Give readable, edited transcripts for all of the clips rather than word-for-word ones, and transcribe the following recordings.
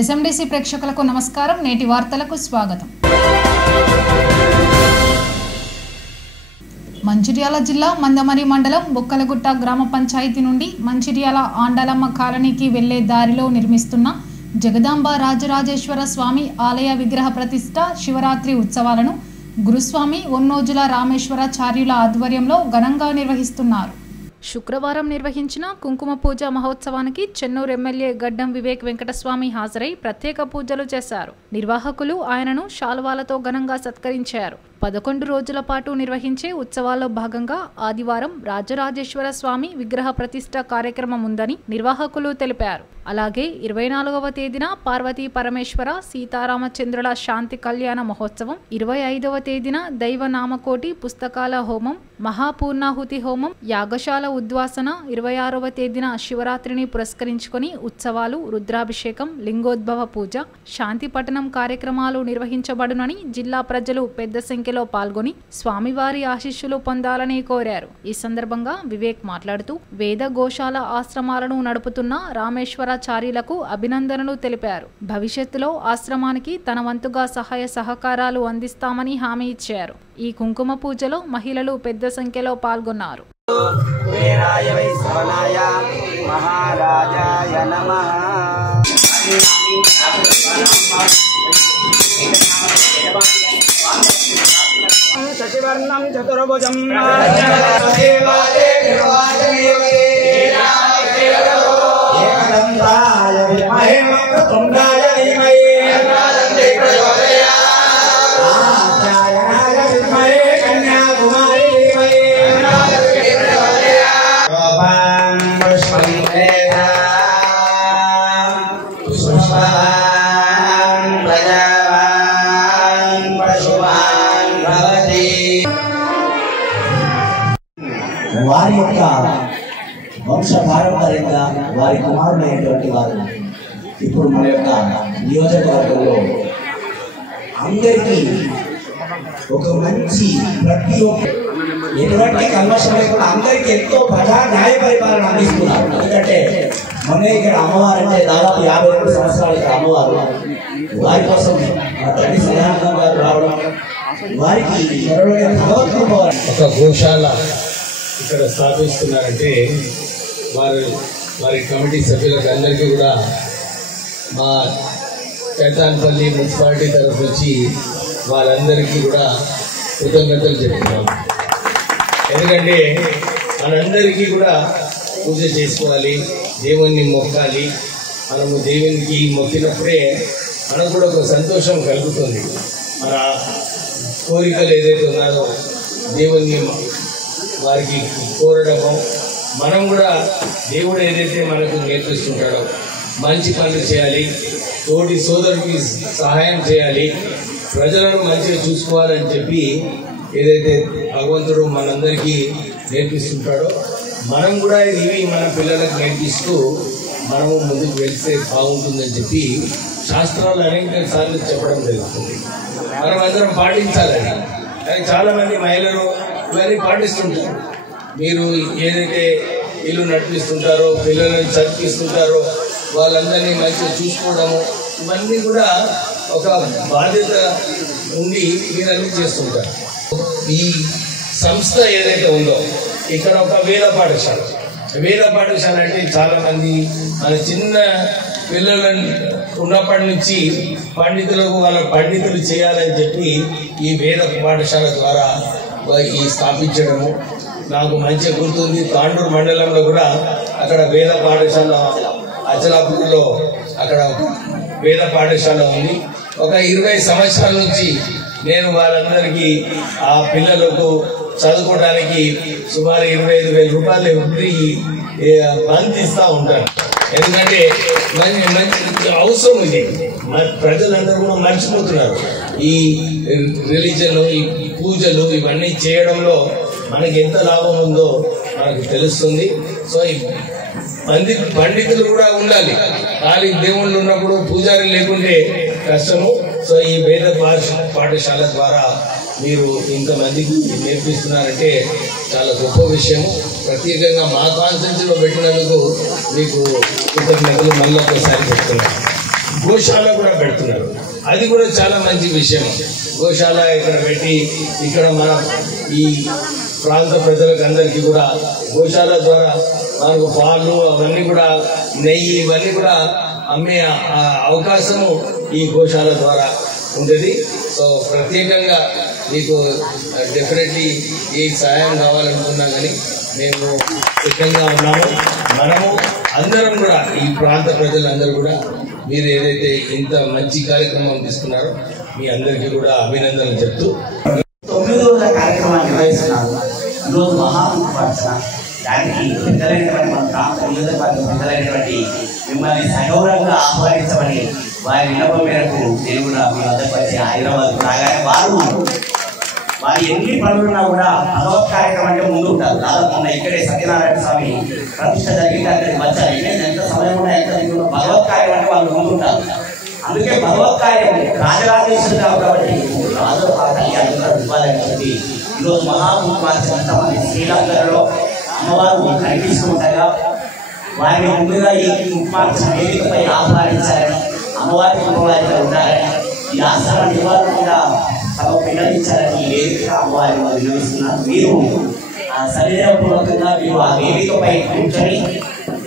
ఎస్ఎండిసి ప్రేక్షకులకు నమస్కారం. నేటి వార్తలకు స్వాగతం. మంచిర్యాల జిల్లా మందమరి మండలం బొక్కలగుట్ట గ్రామ పంచాయతీ నుండి మంచిర్యాల ఆండలమ్మ కాలనీకి వెళ్లే దారిలో నిర్మిస్తున్న జగదాంబ రాజరాజేశ్వర స్వామి ఆలయ విగ్రహ ప్రతిష్ఠ శివరాత్రి ఉత్సవాలను గురుస్వామి ఒన్నోజుల రామేశ్వరాచార్యుల ఆధ్వర్యంలో ఘనంగా నిర్వహిస్తున్నారు. శుక్రవారం నిర్వహించిన కుంకుమ పూజ మహోత్సవానికి చెన్నూరు ఎమ్మెల్యే గడ్డం వివేక్ వెంకటస్వామి హాజరై ప్రత్యేక పూజలు చేశారు. నిర్వాహకులు ఆయనను శాలువాలతో ఘనంగా సత్కరించారు. 11 రోజుల పాటు నిర్వహించే ఉత్సవాల్లో భాగంగా ఆదివారం రాజరాజేశ్వర స్వామి విగ్రహ ప్రతిష్ఠ కార్యక్రమం ఉందని నిర్వాహకులు తెలిపారు. అలాగే 24వ తేదీన పార్వతీ పరమేశ్వర సీతారామచంద్రుల శాంతి కళ్యాణ మహోత్సవం, 25వ తేదీన దైవ నామకోటి పుస్తకాల హోమం, మహాపూర్ణాహుతి హోమం, యాగశాల ఉద్వాసన, 26వ తేదీన శివరాత్రిని పురస్కరించుకొని ఉత్సవాలు, రుద్రాభిషేకం, లింగోద్భవ పూజ, శాంతి పఠనం కార్యక్రమాలు నిర్వహించబడునని జిల్లా ప్రజలు పెద్ద సంఖ్యలో పాల్గొని స్వామివారి ఆశీస్సులు పొందాలని కోరారు. ఈ సందర్భంగా వివేక్ మాట్లాడుతూ వేద గోశాల ఆశ్రమాలను నడుపుతున్న రామేశ్వరాచార్యులకు అభినందనలు తెలిపారు. భవిష్యత్తులో ఆశ్రమానికి తన వంతుగా సహాయ సహకారాలు అందిస్తామని హామీ ఇచ్చారు. ఈ కుంకుమ పూజలో మహిళలు పెద్ద సంఖ్యలో పాల్గొన్నారు. సచివర్ణం చతుర్భుజం ఏకదంతాయ విద్మహే వక్రతుండాయ ధీమహి కాత్యాయనాయ విద్మహే కన్యాకుమారీ ధీమహి రూపం పుష్పం వేదా పుష్పవాన్ ప్రజావాన్ పశువాన్ భవతి. వారి యొక్క వంశ పారంపర్యంగా వారి కుమారుడైనటువంటి వారు ఇప్పుడు మన యొక్క నియోజకవర్గంలో అందరికీ ఒక మంచి ప్రతి ఒక్క ఎటువంటి కల్మషం లేకుండా అందరికీ ఎంతో ప్రజా న్యాయ పరిపాలన అందిస్తున్నారు. ఎందుకంటే మొన్న ఇక్కడ అమ్మవారు అంటే దాదాపు 52 సంవత్సరాల ఇక్కడ అమ్మవారు, వారి కోసం మా తండ్రి శ్రీరామరావు గారు రావడం, వారికి త్వరలోనే భగవద్కృప. ఒక గోశాల ఇక్కడ స్థాపిస్తున్నారంటే వారి కమిటీ సభ్యులకు అందరికీ కూడా మా కేతాన్పల్లి మున్సిపాలిటీ తరఫు నుంచి వాళ్ళందరికీ కూడా కృతజ్ఞతలు చెప్తున్నాం. ఎందుకంటే మనందరికీ కూడా పూజ చేసుకోవాలి, దేవుణ్ణి మొక్కాలి. మనము దేవునికి మొక్కినప్పుడే మనకు కూడా ఒక సంతోషం కలుగుతుంది. మన కోరికలు ఏదైతే ఉన్నారో దేవుణ్ణి వారికి కోరడము, మనం కూడా దేవుడు ఏదైతే మనకు నేర్పిస్తుంటాడో మంచి పనులు చేయాలి, తోటి సోదరుడికి సహాయం చేయాలి, ప్రజలను మంచిగా చూసుకోవాలని చెప్పి ఏదైతే భగవంతుడు మనందరికీ నేర్పిస్తుంటాడో మనం కూడా ఇవి మన పిల్లలకు నేర్పిస్తూ మనము ముందుకు వెళ్తే బాగుంటుందని చెప్పి శాస్త్రాలు అనేక సార్లు చెప్పడం జరుగుతుంది. మనం అందరం పాటించాలని. కానీ చాలామంది మహిళలు ఇవన్నీ పాటిస్తుంటారు. మీరు ఏదైతే ఇల్లు నడిపిస్తుంటారో, పిల్లలను చదివిస్తుంటారో, వాళ్ళందరినీ మంచిగా చూసుకోవడము, ఇవన్నీ కూడా ఒక బాధ్యత ఉండి మీరన్నీ చేస్తుంటారు. ఈ సంస్థ ఏదైతే ఉందో ఇక్కడ ఒక వేద పాఠశాల అంటే చాలామంది మన చిన్న పిల్లలను ఉన్నప్పటి నుంచి పండితులకు వాళ్ళ పండితులు చేయాలని చెప్పి ఈ వేద పాఠశాల ద్వారా ఈ స్థాపించడము నాకు మంచిగా గుర్తుంది. తాండూరు మండలంలో కూడా అక్కడ వేద పాఠశాల, అచలాపూర్లో అక్కడ వేద పాఠశాల ఉంది. ఒక 20 సంవత్సరాల నుంచి నేను వాళ్ళందరికీ ఆ పిల్లలకు చదువుకోవడానికి సుమారు 25,000 రూపాయలు ఎవ్రీ మంత్ ఇస్తూ ఉంటాను. ఎందుకంటే మంచి అవసరం ఇది. ప్రజలందరూ కూడా మర్చిపోతున్నారు ఈ రిలీజన్, ఈ పూజలు ఇవన్నీ చేయడంలో మనకి ఎంత లాభం ఉందో మనకు తెలుస్తుంది. సో ఈ పండితులు కూడా ఉండాలి. ఖాళీ దేవుళ్ళు ఉన్నప్పుడు పూజారి లేకుంటే కష్టము. సో ఈ వేద పాఠశాల ద్వారా మీరు ఇంతమందికి నేర్పిస్తున్నారంటే చాలా గొప్ప విషయము. ప్రత్యేకంగా మా కాన్ఫరెన్స్లో పెట్టినందుకు మీకు కృతజ్ఞతలు మళ్ళీ ఒకసారి చెప్తున్నాను. గోశాల కూడా పెడుతున్నారు. అది కూడా చాలా మంచి విషయం. గోశాల ఇక్కడ పెట్టి ఇక్కడ మన ఈ ప్రాంత ప్రజలకు అందరికీ కూడా గోశాల ద్వారా మనకు పాలు అవన్నీ కూడా నెయ్యి ఇవన్నీ కూడా అమ్మే అవకాశము ఈ గోశాల ద్వారా ఉంటుంది. సో ప్రత్యేకంగా మీకు డెఫినెట్లీ ఈ సహాయం కావాలనుకున్నా కానీ మేము సిద్ధంగా ఉన్నాము. మనము అందరం కూడా ఈ ప్రాంత ప్రజలందరూ కూడా మీరు ఏదైతే ఇంత మంచి కార్యక్రమం తీసుకున్నారో మీ అందరికీ కూడా అభినందనలు చెప్తూ 9 రోజుల కార్యక్రమాన్ని నిర్వహిస్తున్నారు. ఈరోజు మహాకుంభార్చన దానికి పెద్దలైనటువంటి మన ప్రాంత నియోజకవర్గ పెద్దలైనటువంటి మిమ్మల్ని సగౌరవంగా ఆహ్వానించమని వారి విన్నపం మేరకు నేను కూడా మీ వద్దకు వచ్చి హైదరాబాద్ రాగానే వారు ఎన్ని పనులున్నా కూడా భగవత్ కార్యక్రమం అంటే ముందు ఉంటారు. దాదాపు మొన్న ఇక్కడే సత్యనారాయణ స్వామి ప్రతిష్ట జరిగింది, అక్కడికి వచ్చారు. ఎంత సమయం ఉన్నా ఎంత భగవత్ కార్యం అంటే వాళ్ళు ముందుంటారు. అందుకే భగవత్ కార్యం రాజరాజేశ్వరి కాబట్టి ఇవ్వాలని చెప్పి ఈరోజు మహాకుంభార్చన మన శ్రీలంకలో అమ్మవారు కనిపిస్తుండగా వారిని ముందుగా ఈ కుంభార్చన వేదికపై ఆహ్వానించాలని, అమ్మవారిగా ఉండాలని, ఈ ఆశ్రమ నివారణ కూడా తమ పిల్లలించాలని ఈ వేదిక అమ్మవారిని వినియోగిస్తున్నారు. మీరు సవినయపూర్వకంగా మీరు ఆ వేదికపై కూర్చొని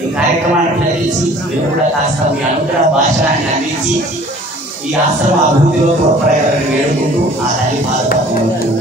ఈ కార్యక్రమాన్ని నిర్వహించి మీరు కూడా కాస్త మీ అనుగ్రహ భాషణాన్ని అందించి ఈ ఆశ్రమ అభివృద్ధిలో తోడ్పడాలని వేడుకుంటూ ఆ తల్లి బాధపడుతున్నారు.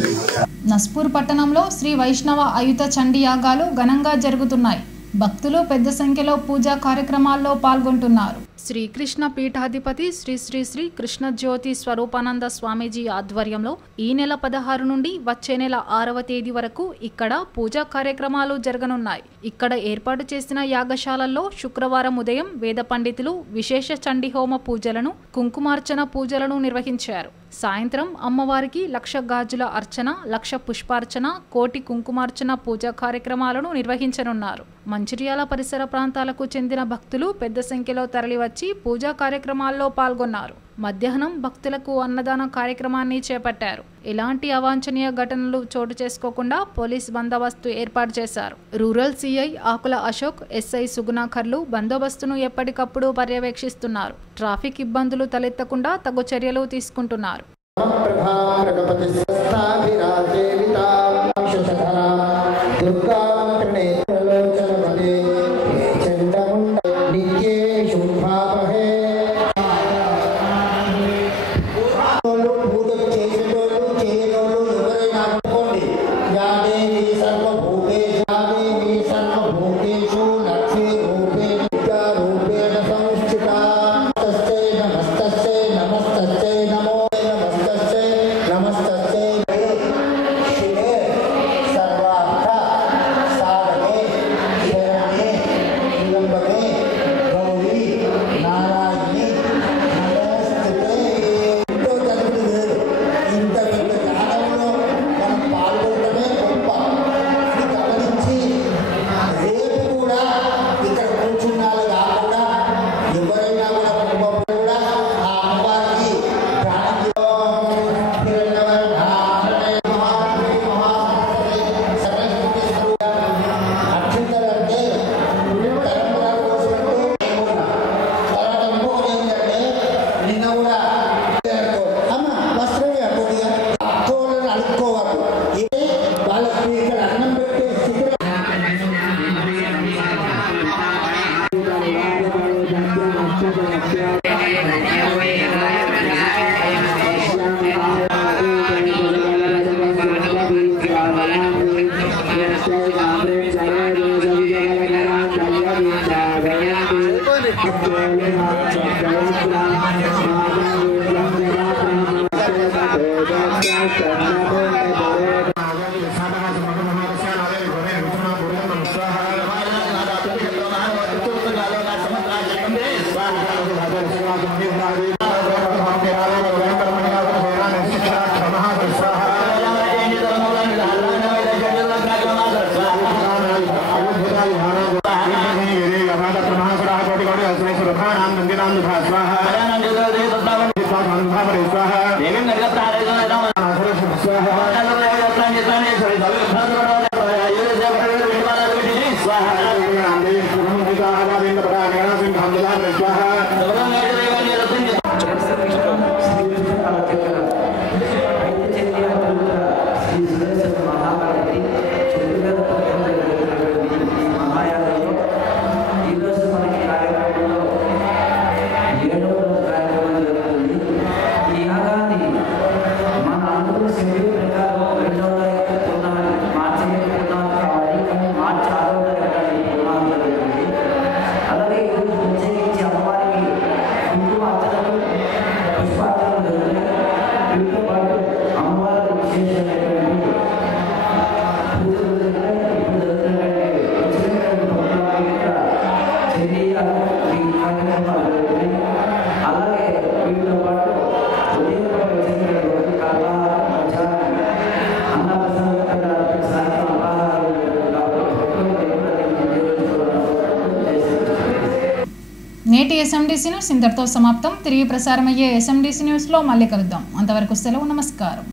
నస్పూర్ పట్టణంలో శ్రీ వైష్ణవ అయుత చండీ యాగాలు ఘనంగా జరుగుతున్నాయి. భక్తులు పెద్ద సంఖ్యలో పూజా కార్యక్రమాల్లో పాల్గొంటున్నారు. శ్రీకృష్ణ పీఠాధిపతి శ్రీ శ్రీ శ్రీ కృష్ణజ్యోతి స్వరూపానంద స్వామీజీ ఆధ్వర్యంలో ఈ నెల 16 నుండి వచ్చే నెల 6వ తేదీ వరకు ఇక్కడ పూజా కార్యక్రమాలు జరగనున్నాయి. ఇక్కడ ఏర్పాటు చేసిన యాగశాలల్లో శుక్రవారం ఉదయం వేద పండితులు విశేష చండీ హోమ పూజలను, కుంకుమార్చన పూజలను నిర్వహించారు. సాయంత్రం అమ్మవారికి 1,00,000 గాజుల అర్చన, 1,00,000 పుష్పార్చన, 1,00,000 కుంకుమార్చన పూజా కార్యక్రమాలను నిర్వహించనున్నారు. మంచిర్యాల పరిసర ప్రాంతాలకు చెందిన భక్తులు పెద్ద సంఖ్యలో తరలివచ్చి పూజా కార్యక్రమాల్లో పాల్గొన్నారు. మధ్యాహ్నం భక్తులకు అన్నదాన కార్యక్రమాన్ని చేపట్టారు. ఎలాంటి అవాంఛనీయ ఘటనలు చోటు చేసుకోకుండా పోలీస్ బందోబస్తు ఏర్పాటు చేశారు. రూరల్ సిఐ ఆకుల అశోక్, ఎస్ఐ సుగుణాకర్లు బందోబస్తును ఎప్పటికప్పుడు పర్యవేక్షిస్తున్నారు. ట్రాఫిక్ ఇబ్బందులు తలెత్తకుండా తగు చర్యలు తీసుకుంటున్నారు. ఎస్ఎండిసి న్యూస్ ఇంతటితో సమాప్తం. తిరిగి ప్రసారమయ్యే ఎస్ఎండిసి న్యూస్లో మళ్ళీ కలుద్దాం. అంతవరకు సెలవు. నమస్కారం.